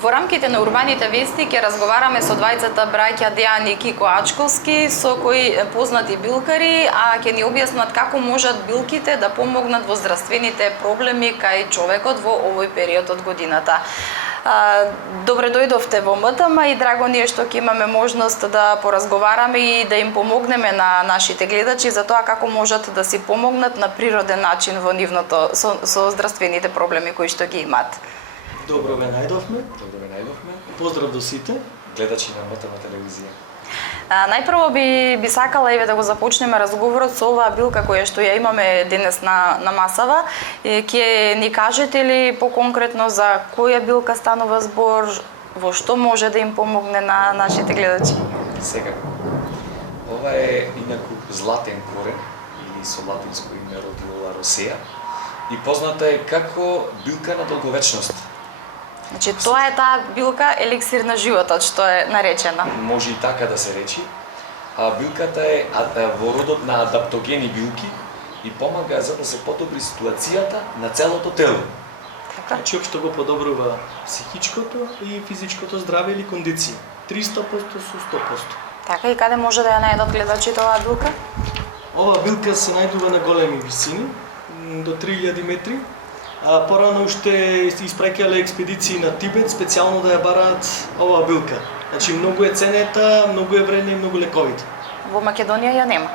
Во рамките на Урбаните вести ќе разговараме со двајцата браќа Дејан и Кико Ачковски, со кои познати билкари, а ќе ни објаснат како можат билките да помогнат во здравствените проблеми кај човекот во овој период од годината. Добре дојдовте во МТМ и драго ни е што ќе имаме можност да поразговараме и да им помогнеме на нашите гледачи за тоа како можат да си помогнат на природен начин во нивното со здравствените проблеми кои што ги имаат. Добро ве најдовме. Поздрав до сите гледачи на МТМ телевизија. Најпрво би сакала еве да го започнеме разговорот со оваа билка која што ја имаме денес на масава. Ќе ни кажете ли поконкретно за која билка станува збор, во што може да им помогне на нашите гледачи? Сега, ова е инаку златен корен или со латинско име Rhodiola rosea и позната е како билка на долговечност. Значи, тоа е таа билка еликсир на животот, што е наречена. Може и така да се речи. Билката е во родот на адаптогени билки и помага за да се подобри ситуацијата на целото тело. Така? Значи, општо го подобрува психичкото и физичкото здраве или кондиција. 300% со 100%. Така, и каде може да ја најдат гледачите оваа билка? Оваа билка се најдува на големи висини, до 3000 метри. Порано уште испраќале експедиции на Тибет специјално да ја бараат оваа билка. Значи многу е ценета, многу е вредна и многу лековита. Во Македонија ја нема.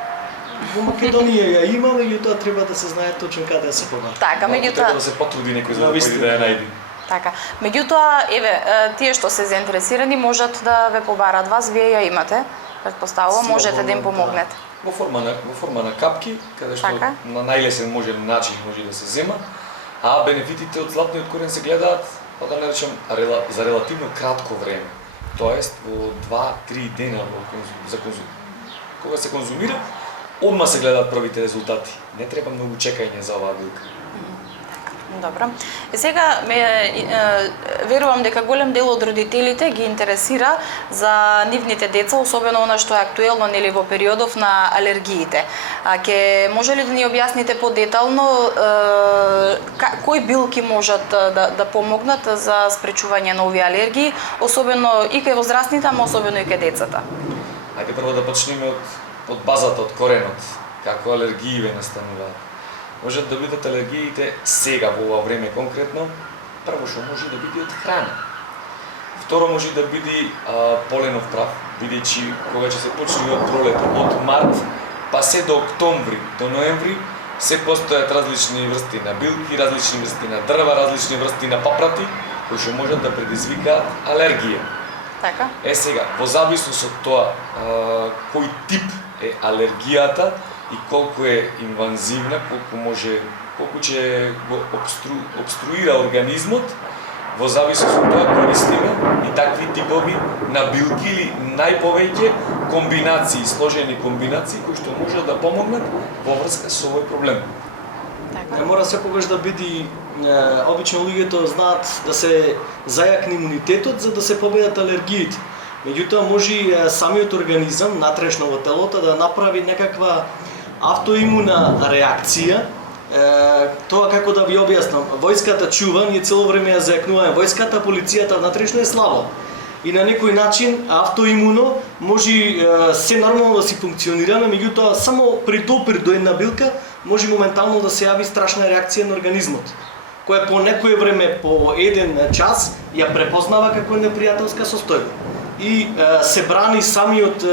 Во Македонија ја има, меѓутоа треба да се знае точно каде да се побара. Така, меѓутоа треба да се потруди некој за да појде да ја најде. Така. Меѓутоа, еве, тие што се заинтересирани можат да ве побарат вас, вие ја имате. Предпоставувам, можете да им помогнете. Во форма на капки, каде што така? на најлесен начин може да се зема. А бенефитите од златниот корен се гледаат, па да наречам, за релативно кратко време. Тоест, во 2-3 дена кога се конзумира, одма се гледаат првите резултати. Не треба многу чекање за оваа билка. Добро. Сега верувам дека голем дел од родителите ги интересира за нивните деца, особено она што е актуелно нели во периодов на алергиите. Ке може ли да ни објасните подетално кои билки можат да помогнат за спречување на овие алергии, особено и кај возрастните, ама особено и кај децата? Ајде прво да почнеме од базата, од коренот, како алергии ве настануваат. Можат да бидат алергиите сега во ова време конкретно, прво што може да биде од храна. Второ може да биде поленов прав, бидејќи кога ќе се почне од пролет, од март па се до октомври, до ноември, се постојат различни врсти на билки, различни врсти на дрва, различни врсти на папрати, кои што можат да предизвикаат алергија. Така. Сега, во зависност од тоа кој тип е алергијата и колку е инвазивна, колку ќе го обструира организмот, во зависност од тоа користиме и такви типови на билки или најповеќе комбинации, сложени комбинации кои што можат да помогнат во врска со овој проблем. Така. Не мора секогаш да биде, обично луѓето знаат да се зајакне имунитетот за да се победат алергиите. Меѓутоа може самиот организам натрешно во телото да направи некаква автоимуна реакција. Тоа како да ви објаснам, војската чува, ние цело време ја зајакнуваме војската, полицијата внатрешно е слабо. И на некој начин автоимуно може се нормално да си функционираме, меѓутоа само при допир до една билка може моментално да се јави страшна реакција на организмот, која по некое време, по еден час, ја препознава како непријателска состојба и се брани самиот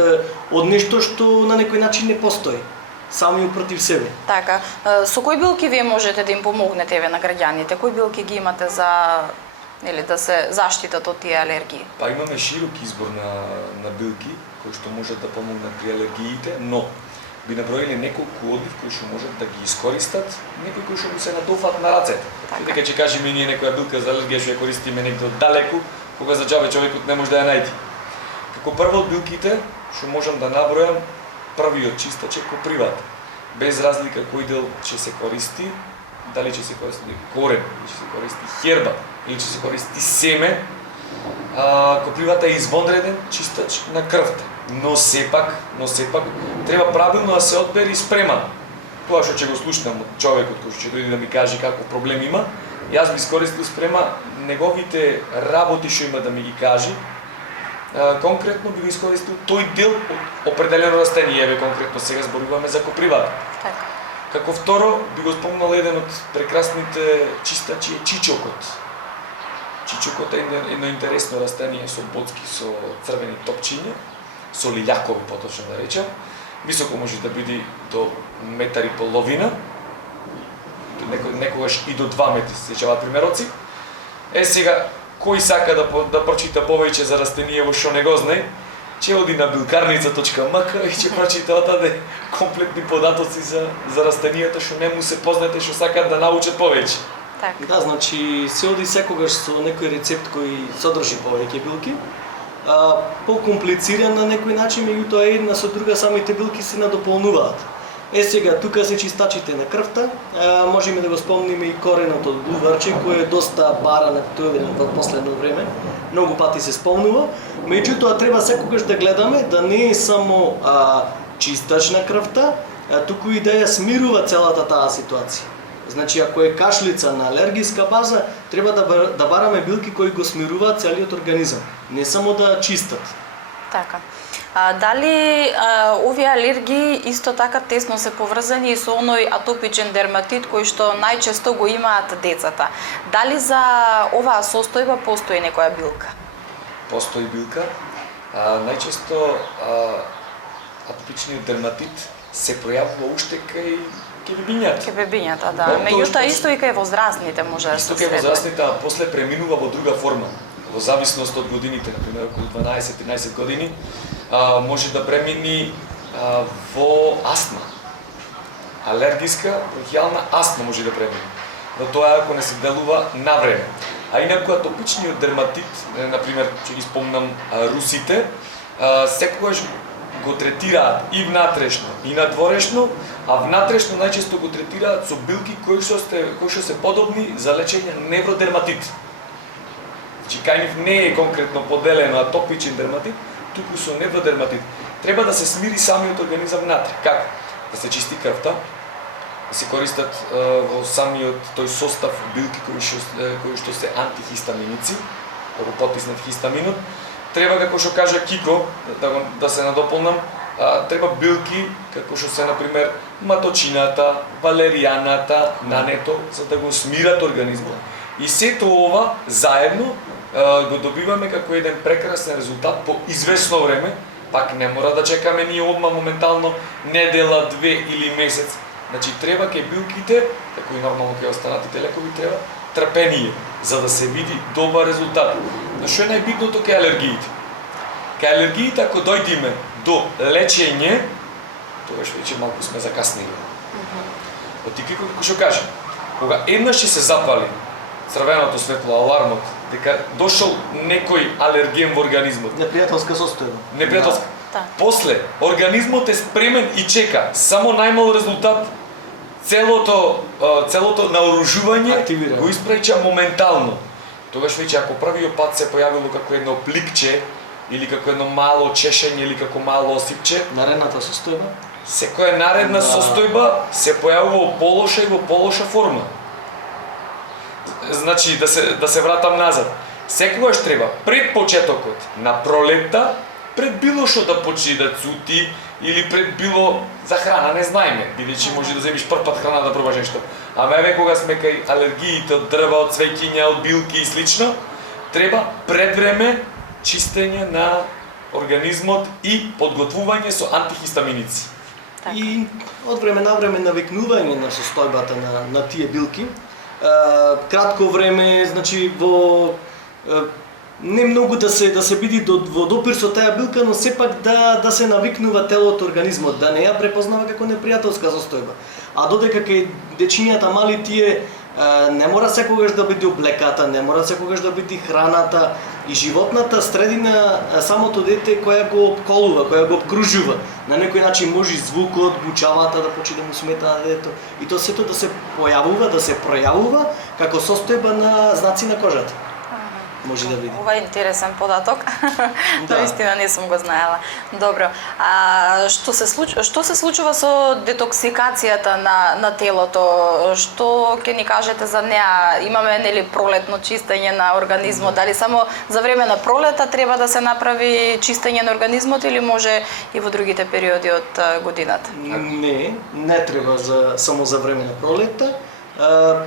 од нешто што на некој начин не постои, самиот против себе. Така. Со кои билки вие можете да им помогнете еве на граѓаните? Кои билки ги имате за нели да се заштитат од тие алергии? Па имаме широк избор на билки кои што можат да помогнат при алергиите, но би наброиле неколку од нив кои што можат да ги искористат, некои кои што му се натофат на рацете. Така ќе кажеме ние некоја билка за алергија што ја користиме негде далеку, кога за џабе човекот не може да ја најде. Како прво од билките што можам да набројам, првиот чистач е копривата. Без разлика кој дел ќе се користи, дали ќе се користи корен, или ќе се користи херба, или ќе се користи семе, копривата е извонреден чистач на крвта. Но сепак треба правилно да се одбери и спреман. Тоа што ќе го слушнам од човекот кој ќе дојде да ми каже каков проблем има, Јас би искористил спрема неговите работи што има да ми ги кажи. Конкретно би го искористил тој дел од определено растение, еве конкретно сега зборуваме за копривата. Така. Како второ би го спомнал еден од прекрасните чистачи е чичокот. Чичокот е едно интересно растение со боцки, со црвени топчиња, со лилјакови поточно да речем. Високо може да биде до 1,5 метри, некогаш и до 2 метри се сеќаваат примероци. Сега, кој сака да прочита повеќе за растениево што не го знае, ќе оди на билкарница.мк и ќе прочита одаде комплетни податоци за растенијата што не му се познате, што сакаат да научат повеќе. Така. Да, значи се оди секогаш со некој рецепт кој содржи повеќе билки. Покомплициран на некој начин, меѓутоа една со друга самите билки се надополнуваат. Сега, тука се чистачите на крвта, можеме да го спомниме и кореното од буварче, кој е доста баран актуелен во последно време, многу пати се спомнува, меѓутоа треба секогаш да гледаме да не е само чистач на крвта, туку и да ја смирува целата таа ситуација. Значи, ако е кашлица на алергиска база, треба да бараме билки кои го смируваат целиот организам, не само да чистат. Така. Дали овие алергии исто така тесно се поврзани и со оној атопичен дерматит кој што најчесто го имаат децата? Дали за оваа состојба постои некоја билка? Постои билка. Најчесто атопичниот дерматит се пројавува уште кај бебињата. Кај бебињата, да. Меѓутоа исто и кај возрастните може да се следи. Исто кај возрастните, а после преминува во друга форма. Во зависност од годините, например, околу 12-13 години, може да премини во астма. Алергиска, бронхијална астма може да премини. Но тоа ако не се делува навреме. А инаку атопичниот дерматит, например, ќе ги спомнам русите, секогаш го третираат и внатрешно, и надворешно, а внатрешно најчесто го третираат со билки кои што се подобни за лечење невродерматит. Значи, кај нив не е конкретно поделено атопичен дерматит, туку со невродерматит. Треба да се смири самиот организам внатре. Како? Да се чисти крвта, да се користат во самиот тој состав билки кои што се антихистаминици, да го потиснат хистаминот. Треба, како што кажа Кико, да се надополнам, треба билки, како што се, например, маточината, валеријаната, нането, за да го смират организмот. И сето ова заедно го добиваме како еден прекрасен резултат по известно време, пак не мора да чекаме ние одма моментално недела, 2 или месец. Значи треба кај билките, како и нормално кај останатите лекови, треба трпение, за да се види добар резултат. Но што е најбитното кај алергиите? Кај алергиите, ако дојдеме до лечење, тогаш веќе малку сме закаснели. Оти како што кажа, кога еднаш ќе се запали црвеното светло, алармот, дека дошол некој алерген во организмот. Непријателска состојба. Непријателска. Да. После, организмот е спремен и чека само најмал резултат, целото наоружување го испреча моментално. Тогаш веќе ако првиот пат се појавило како едно пликче, или како едно мало чешење, или како мало осипче, наредната состојба, секоја наредна состојба се појавува во полоша и во полоша форма. Значи, да се вратам назад. Секогаш треба пред почетокот на пролетта, пред било што да почне да цути, или пред било за храна, не знаеме, бидејќи може да земиш прв пат храна да пробаш нешто. Ама еве кога сме кај алергиите од дрва, од цвеќиња, од билки и слично, треба пред време чистење на организмот и подготвување со антихистаминици. И од време на време навикнување на состојбата на тие билки. Кратко време, значи во не многу да се биде во допир со таа билка, но сепак да се навикнува телото, организмот, да не ја препознава како непријателска состојба. А додека кај дечињата мали тие не мора секогаш да биде облеката, не мора секогаш да биде храната и животната средина, самото дете која го обколува, која го обкружува. На некој начин може звукот, бучавата да почне да му смета на детето. И тоа сето да се појавува, да се пројавува како состојба на знаци на кожата. може да види. Ова е интересен податок. Да. Наистина не сум го знаела. Добро. А што се случува со детоксикацијата на телото? Што ќе ни кажете за неа? Имаме нели пролетно чистење на организмот? Дали само за време на пролета треба да се направи чистење на организмот или може и во другите периоди од годината? Не треба само за време на пролетта.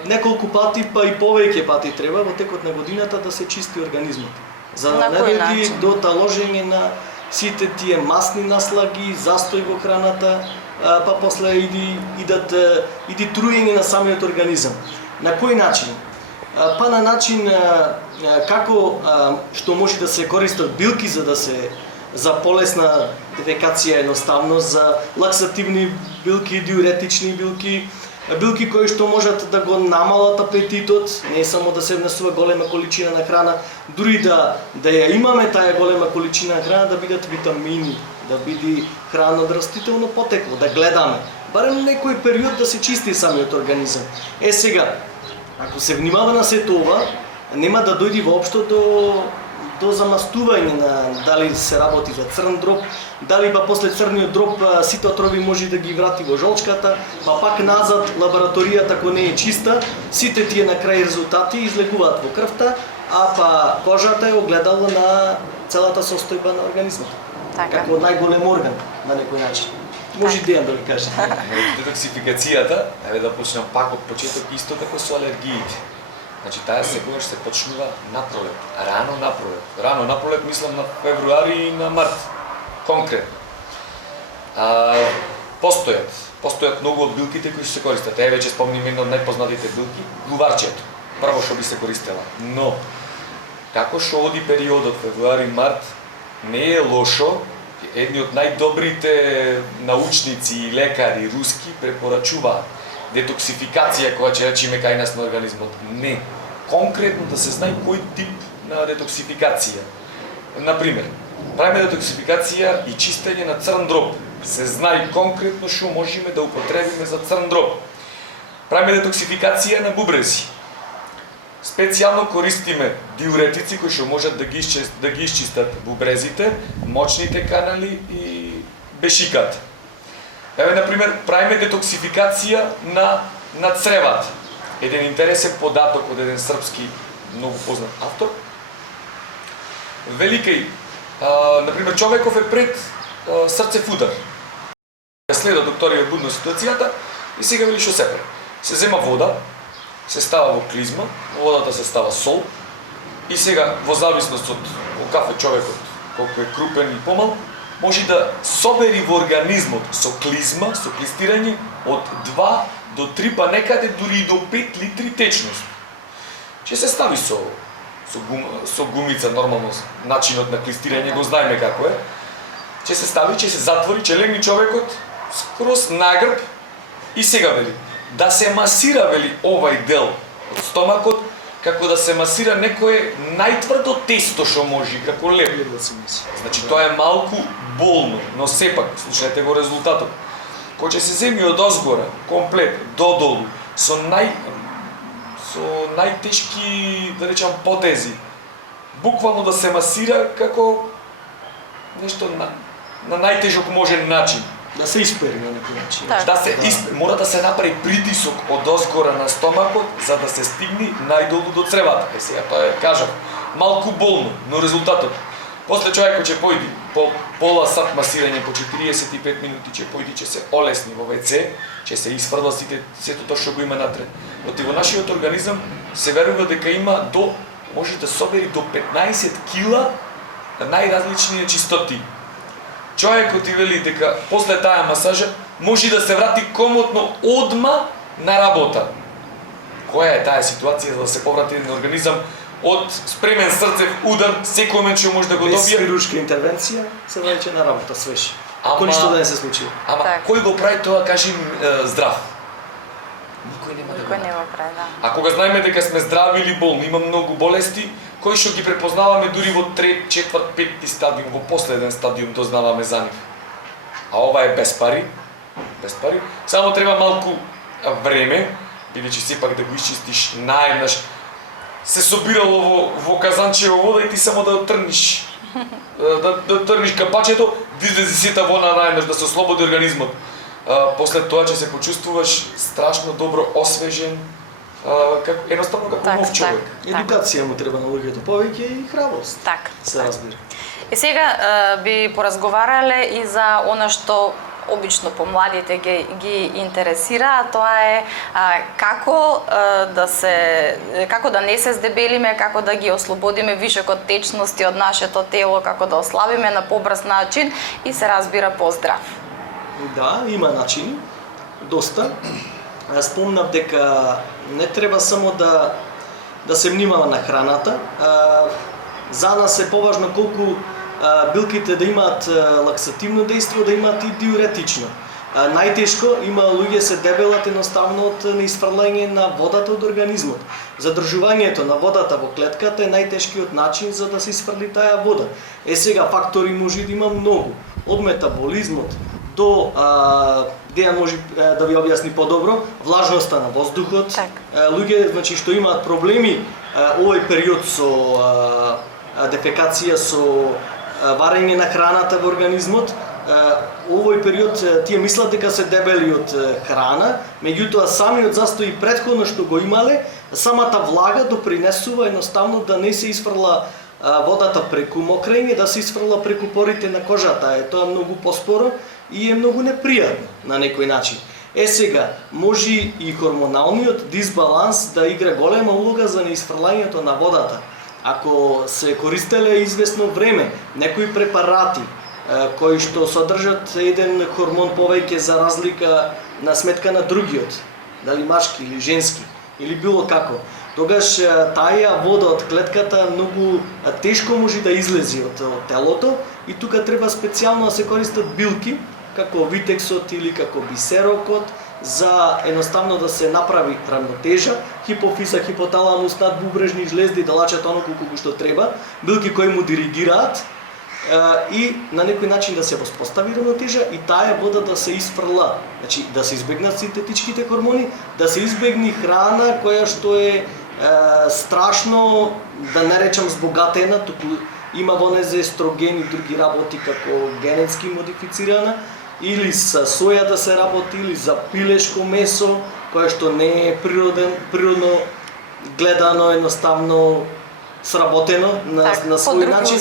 Неколку пати, па и повеќе пати треба во текот на годината да се чисти организмот. За да не дојде до таложење на сите тие масни наслаги, застој во храната, па после иди труење на самиот организам. На кој начин? Па на начин како што може да се користат билки за полесна дефекација едноставно, за лаксативни билки, диуретични билки, билки кои што можат да го намалат апетитот, не само да се внесува голема количина на храна, дури да ја имаме таа голема количина храна, да бидат витамини, да биде храна од растително потекло, да гледаме. Барем некој период да се чисти самиот организам. Сега, ако се внимава на сето ова, нема да дојде воопшто до замастување на дали се работи за црн дроб, дали па после црниот дроб сите отрови може да ги врати во жолчката, па пак назад лабораторијата ако не е чиста, сите тие на крај резултати излегуваат во крвта, а па кожата е огледало на целата состојба на организмот. Така. Како најголем орган на некој начин. Може Дејан да ви каже. Детоксификацијата, еве да почнам пак од почеток, исто како со алергиите. Значи таа секогаш се почнува напролет, рано напролет. Рано напролет мислам на февруари и на март, конкретно. Постојат многу од билките кои се користат. Еве веќе спомним една од најпознатите билки, луварчето. Прво што би се користела. Но како што оди периодот февруари-март, не е лошо. Едни од најдобрите научници и лекари руски препорачуваат детоксификација која ќе речеме кај нас на организмот. Не. Конкретно да се знае кој тип на детоксификација. Например, правиме детоксификација и чистење на црн дроб. Се знае конкретно што можеме да употребиме за црн дроб. Правиме детоксификација на бубрези. Специјално користиме диуретици кои што можат да ги исчистат бубрезите, мочните канали и бешиката. Еве, например, правиме детоксификација на цревата. Еден интересен податок од еден српски многу познат автор. Великај, например, човеков е пред срцев удар. Следа докторија будно ситуацијата и сега вели што се прави. Се зема вода, се става во клизма, во водата се става сол и сега во зависност од каков е човекот, колку е крупен и помал, може да собери во организмот со клизма, со клистирање од 2 до 3, па некаде дури и до 5 литри течност. Ќе се стави со гумица, нормално начинот на клистирање го знаеме како е. Ќе се стави, ќе се затвори, ќе легне човекот скроз нагрб и сега вели да се масира, вели, овај дел од стомакот, како да се масира некое најтврдо тесто што може, како леп. Значи тоа е малку болно, но сепак, слушајте го резултатот. Кој ќе се земи од озгора, комплет, додолу, со најтешки, да речам, потези, буквално да се масира како нешто на најтежок можен начин. Да се испери на некој начин. Да се испери, мора да се направи притисок од озгора на стомакот за да се стигне најдолу до цревата. Сега тоа е, кажав, малку болно, но резултатот. После човекот ќе појди по пола сат масирање, по 45 минути ќе појди, ќе се олесни во WC, ќе се исфрла сето тоа што го има натре. Во нашиот организам се верува дека има може да собери до 15 кила најразлични чистоти. Човекот ти вели дека после таа масажа може да се врати комотно одма на работа. Која е таа ситуација за да се поврати на организам од спремен срцев удар, секој момент што може да го добие? Без хируршка интервенција се враќа на работа свеж. Ако ништо да не се случи. Ама кој го прави тоа, кажи здрав? Никој нема да го прави, да. А кога знаеме дека сме здрави или болни, има многу болести, кои што ги препознаваме дури во 3, 4, 5 стадиум, во последен стадиум дознаваме за нив. А ова е без пари. Само треба малку време, бидејќи сепак да го исчистиш наеднаш. се собирало во казанчево вода и ти само да отрниш. Да трниш капачето, да излези сита вона наеднаш, да се ослободи организмот. После тоа ќе се почувствуваш страшно добро, освежен, едноставно како нов човек. Едукација му треба на луѓето повеќе и храброст. Так. Се разбира. И сега би поразговарале и за она што обично помладите ги интересира, а тоа е како да не се здебелиме, како да ги ослободиме вишокот течности од нашето тело, како да ослабиме на побрз начин и се разбира поздрав. Да, има начини, доста. Спомнав дека не треба само да се внимава на храната. За нас е поважно колку билките да имаат лаксативно дејство, да имаат и диуретично. Најтешко има луѓе се дебелат едноставно од неисфрлање на водата од организмот. Задржувањето на водата во клетката е најтешкиот начин за да се isfрли таа вода. Сега фактори може да има многу, од метаболизмот до Дејан може да ви објасни подобро, влажноста на воздухот. Луѓе значи што имаат проблеми овој период со дефекација, со варење на храната во организмот, овој период тие мислат дека се дебели од храна, меѓутоа самиот застој претходно што го имале, самата влага допринесува едноставно да не се isfрла водата преку мокрење, да се isfрла преку порите на кожата. Тоа многу поспоро и е многу непријатно на некој начин. Сега, може и хормоналниот дисбаланс да игра голема улога за неисфрлањето на водата. Ако се користеле известно време некои препарати кои што содржат еден хормон повеќе за разлика на сметка на другиот, дали машки или женски, или било како, тогаш таа вода од клетката многу тешко може да излези од телото и тука треба специјално да се користат билки, како витексот или како бисерокот, за едноставно да се направи равнотежа, хипофиза, хипоталамус, надбубрежни жлезди да лачат оно колку што треба, билки кои му диригираат и на некој начин да се воспостави равнотежа и таа вода да се isfрла. Значи да се избегнат синтетичките хормони, да се избегне храна која што е страшно, да не речам збогатена, туку има во незе естроген и други работи како генетски модифицирана, или со соја да се работи, или за пилешко месо, кое што не е природно гледано, едноставно сработено на свој начин.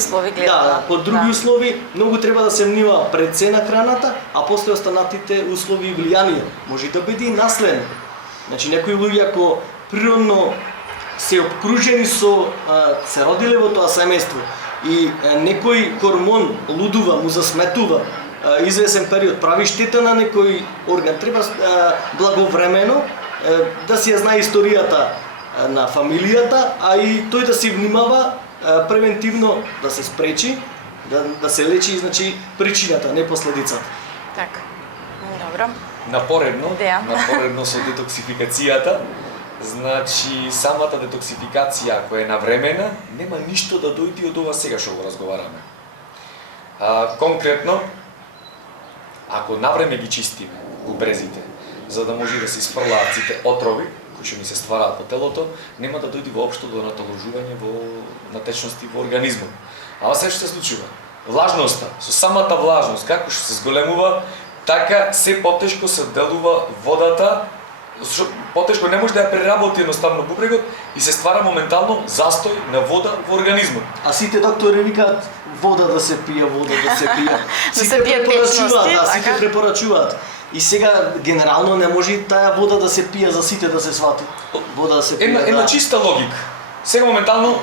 По други услови, многу треба да се внимава пред се на храната, а после останатите услови и влијанија. Може да биде и наследно. Значи некои луѓе ако природно се обкружени се родиле во тоа семејство и некој хормон лудува, му засметува извесен период, прави штета на некој орган, треба благовремено да си ја знае историјата на фамилијата, а и тој да се внимава превентивно да се спречи, да се лечи, значи причината, не последицата. Така. Добро. Напоредно со детоксификацијата, значи самата детоксификација која е навремена, нема ништо да дојде од ова сега што го разговараме. Конкретно, ако навреме ги чистиме бубрезите, за да може да се isfрлаат сите отрови кои што ни се ствараат по телото, нема да дојде воопшто до натоложување на течности во организмот. А се што се случува? Влажноста, со самата влажност, како што се зголемува, така се потешко се делува водата, потешко не може да ја преработи едноставно бубрегот и се ствара моментално застој на вода во организмот. А сите доктори викаат вода да се пие, вода да се пие. Сите препорачуваат, сите препорачуваат. И сега генерално не може таа вода да се пие за сите да се свати. Вода да се пие. Една чиста логика. Сега моментално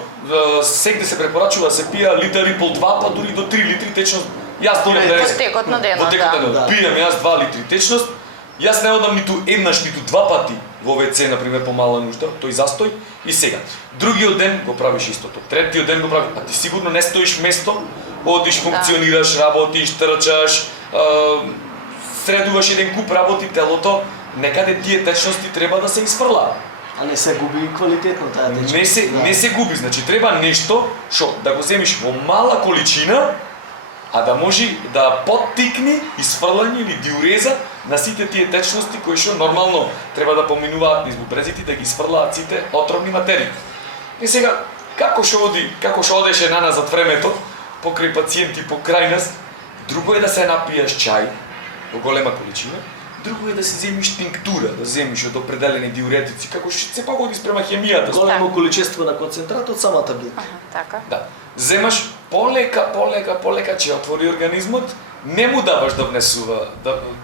сегде се препорачува да се пие литар и пол, 2 па дури до 3 литри течност. Јас дојдам да во текот на денот, пијам јас 2 литри течност. Јас не одам ниту еднаш, ниту 2 пати во ВЦ, например, по мала нужда, тој застој и сега. Другиот ден го правиш истото, третиот ден го правиш, а ти сигурно не стоиш место, одиш, функционираш, работиш, трчаш, средуваш еден куп работи телото, некаде тие течности треба да се isfрлаат. А не се губи квалитетно таа течност. Не се губи, значи треба нешто што да го земиш во мала количина, а да може да поттикне isfрлање или диуреза на сите тие течности кои што нормално треба да поминуваат низ бубрезите да ги isfрлаат сите отровни материи. И сега, како што одеше на назад времето, покрај пациенти покрај нас, друго е да се напиеш чај во голема количина, друго е да се земиш тинктура, да земиш од определени диуретици, како што се погоди спрема хемијата. Големо количество на концентрат од самата билка. Така. Да. Земаш полека, че отвори организмот, не му даваш да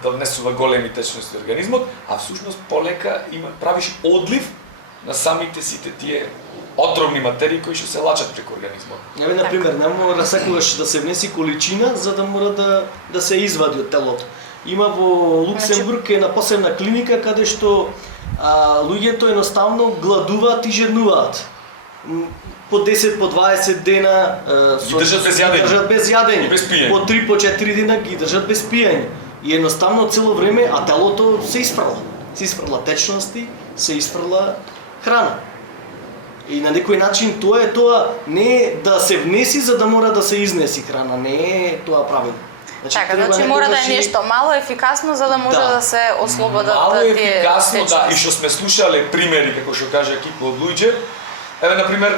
внесува големи течности организмот, а всушност полека правиш одлив на самите сите тие отровни материи кои што се лачат преку организмот. Еве на пример, не мора секогаш да се внеси количина за да мора да се извади од телото. Има во Луксембург една посебна клиника каде што луѓето едноставно гладуваат и жеднуваат. По 10, по 20 дена ги држат без јадење. И без пиење. По 3, по 4 дена ги држат без пиење. И едноставно цело време, а телото се испрла. Се испрла течности, се испрла храна. И на некој начин тоа е тоа, не е да се внеси за да мора да се изнеси храна, не е тоа правилно. Значи мора да е нешто мало ефикасно за да може да се ослободат мало тие ефикасно, течности. да, и што сме слушале примери, како што кажа Кико од луѓе, еве на пример,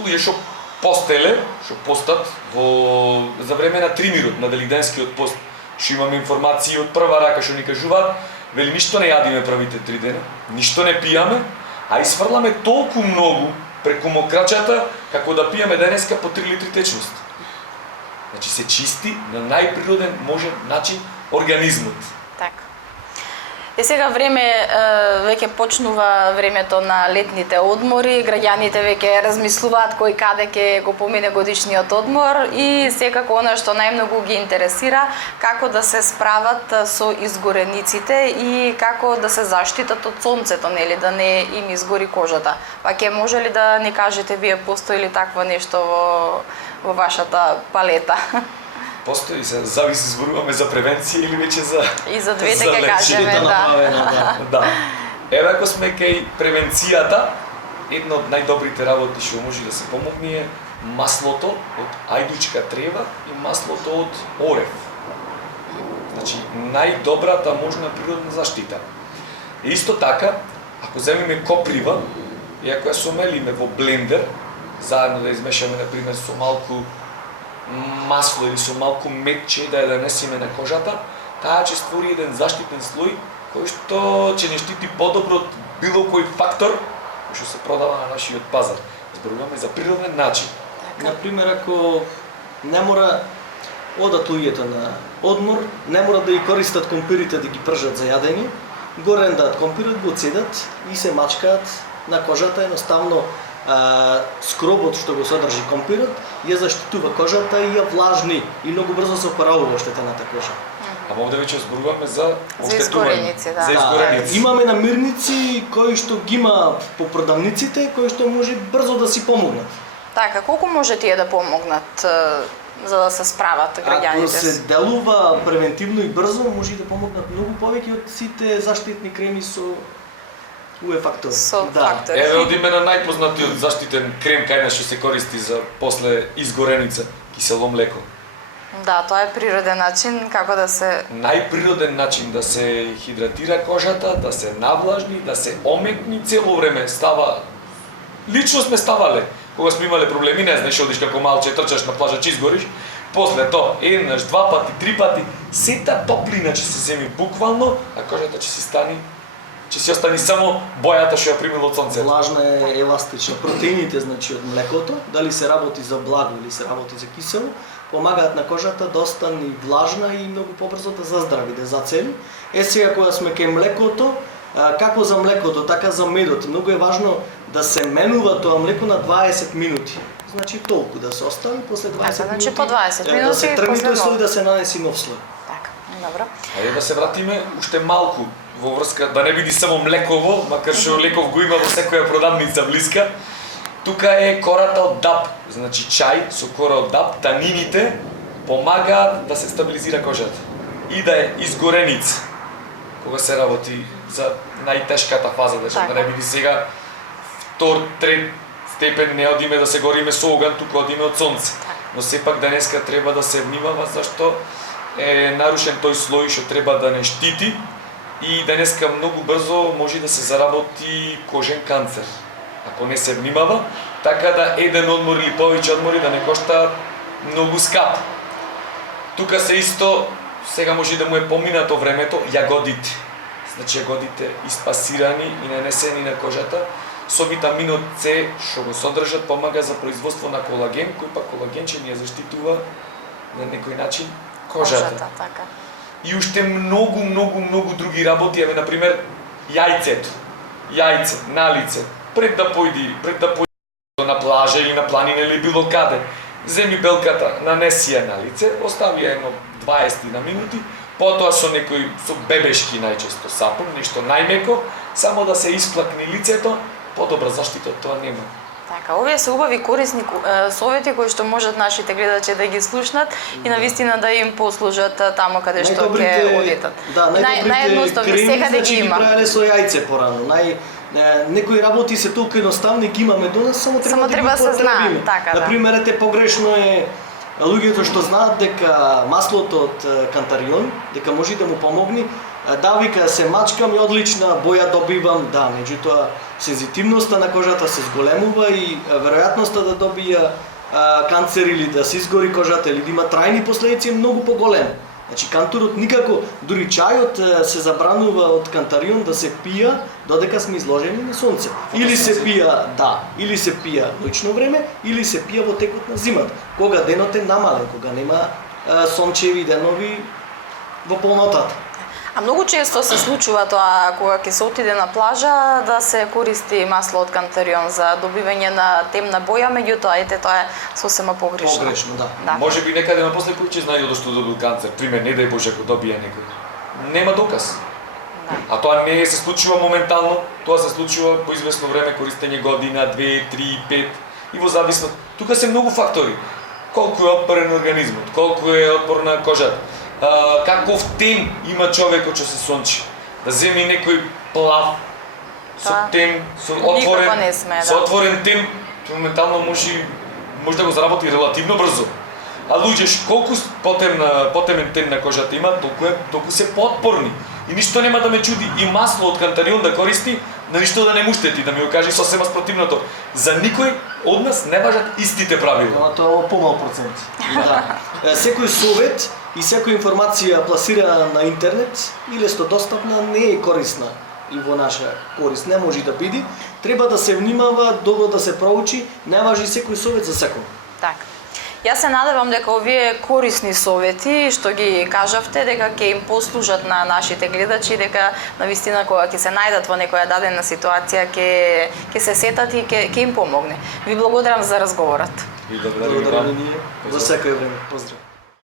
луѓе што постеле, што постат за време на Тримирот, на Великденскиот пост, што имаме информации од прва рака што ни кажуваат, вели ништо не јадиме првите 3 дена, ништо не пијаме, а изфрламе толку многу преку мокрачата како да пиеме денеска по 3 литри течност. Значи се чисти на најприроден можен начин организмот. Така. И сега веќе почнува времето на летните одмори, граѓаните веќе размислуваат кој каде ќе го помине годишниот одмор и секако она што најмногу ги интересира како да се справат со изгорениците и како да се заштитат од сонцето, нели, да не им изгори кожата. Па ќе може ли да ни кажете вие постои ли такво нешто во вашата палета? Постои се, зависи зборуваме за превенција или веќе за и за двете ќе кажеме, да. Да. Еве ако сме кај превенцијата, една од најдобрите работи што може да се помогне е маслото од ајдучка трева и маслото од орев. Значи најдобрата можна природна заштита. И исто така, ако земеме коприва и ако ја сомелиме во блендер, заедно да измешаме на пример со малку масло или со малку метче да ја донесеме на кожата, таа ќе створи еден заштитен слој кој што ќе не штити подобро од било кој фактор кој што се продава на нашиот пазар. Зборуваме за природен начин. Например, ако не мора одат луѓето на одмор, не мора да ги користат компирите да ги пржат за јадење, го рендат компирот, го цедат и се мачкаат на кожата, едноставно скробот што го содржи компирот ја заштитува кожата и ја влажни и многу брзо се опаравува оштетената кожа. Ама овде веќе зборуваме за изгореници, да. За изгореници. Имаме намирници кои што ги има по продавниците, кои што може брзо да си помогнат. Така, колку може тие да помогнат за да се справат граѓаните? Ако се делува превентивно и брзо, може и да помогнат многу повеќе од сите заштитни креми со UV фактор. Фактори. Еве од имена најпознатиот заштитен крем кај нас што се користи за после изгореница, кисело млеко. Да, тоа е природен начин како да се Најприроден начин да се хидратира кожата, да се навлажни, да се омекни цело време става. Лично сме ставале кога сме имале проблеми, не знаеш, одиш како малче, трчаш на плажа, че изгориш. После тоа, еднаш, 2 пати, 3 пати, сета топлина ќе се земи буквално, а кожата ќе си остани само бојата што ја примила од сонцето. Влажна е еластична. Протеините, значи, од млекото, дали се работи за благо или се работи за кисело, помагаат на кожата да остане влажна и многу побрзо да заздрави, да зацели. Сега кога сме кај млекото, како за млекото, така за медот, многу е важно да се менува тоа млеко на 20 минути. Значи толку да се остави, после 20 минути. Значи по 20 минути да се тргне после тој слој, да се нанеси нов слој. Така, добро. Ајде да се вратиме уште малку во врска, да не биде само млеково, макар што леков го има во секоја продавница блиска. Тука е кората од даб, значи чај со кора од даб, танините помагаат да се стабилизира кожата и да е изгореница. Кога се работи за најтешката фаза, да не биде сега втор, трет степен, не одиме да се гориме со оган, тука одиме од сонце. Но сепак денеска треба да се внимава зашто е нарушен тој слој што треба да не штити и денеска многу брзо може да се заработи кожен канцер. Ако не се внимава, така да еден одмор или повеќе одмори да не кошта многу скап. Тука се исто, сега може да му е поминато времето, јагодите. Значи јагодите испасирани и нанесени на кожата со витаминот С што го содржат, помага за производство на колаген, кој пак колаген ќе ни ја заштитува на некој начин кожата. Така. И уште многу други работи, еве на пример јајцето. Јајце на лице, пред да појди на плажа или на планина или било каде. Земи белката, нанеси ја на лице, остави ја едно 20 на минути, потоа со некој со бебешки најчесто сапун, нешто најмеко, само да се исплакни лицето, подобра заштита од тоа нема. Така, овие се убави корисни совети кои што можат нашите гледачи да ги слушнат и навистина да им послужат тамо каде што ќе одитат. Да, наједноставни сега да ги има. Правеле со јајце порано. Некои работи се толку едноставни, ги имаме до нас, само треба да се знаат. Така, например, погрешно е луѓето што знаат дека маслото од кантарион, дека може да му помогне, да, вика, се мачкам и одлична боја добивам, да, меѓутоа сензитивноста на кожата се зголемува и веројатноста да добија канцер или да се изгори кожата или да има трајни последици е многу поголем. Значи кантурот никако, дури чајот се забранува од кантарион да се пија додека сме изложени на сонце. Или се пија, да, или се пија ноќно време, или се пија во текот на зимата, кога денот е намален, кога нема сончеви денови во полнотата. А многу често се случува тоа кога ќе се отиде на плажа да се користи масло од кантарион за добивање на темна боја, меѓутоа ете тоа е сосема погрешно. Погрешно, да. Може би некаде на после кој ќе знае што добил канцер, пример не дај Боже ако добија некој. Нема доказ. Да. А тоа не се случува моментално, тоа се случува по известно време, користење година, 2, 3, 5 и во зависност. Тука се многу фактори. Колку е отпорен организмот, колку е отпорна кожата. Каков тен има човекот што се сончи. Да земи некој плав со тен, со отворен тен, моментално може да го заработи релативно брзо. А луѓе колку потемен тен на кожата има, толку се поотпорни. И ништо нема да ме чуди и масло од кантарион да користи, на ништо да не му штети, да ми го каже сосема спротивното. За никој од нас не важат истите правила. Тоа помал процент. Да. Секој совет и секоја информација пласирана на интернет и лесно достапна не е корисна и во наша корист не може да биде. Треба да се внимава, добро да се проучи, не важи секој совет за секој. Така. Јас се надевам дека овие корисни совети што ги кажавте дека ќе им послужат на нашите гледачи, дека навистина кога ќе се најдат во некоја дадена ситуација ќе се сетат и ќе им помогне. Ви благодарам за разговорот. И благодарам за секој време. Поздрав.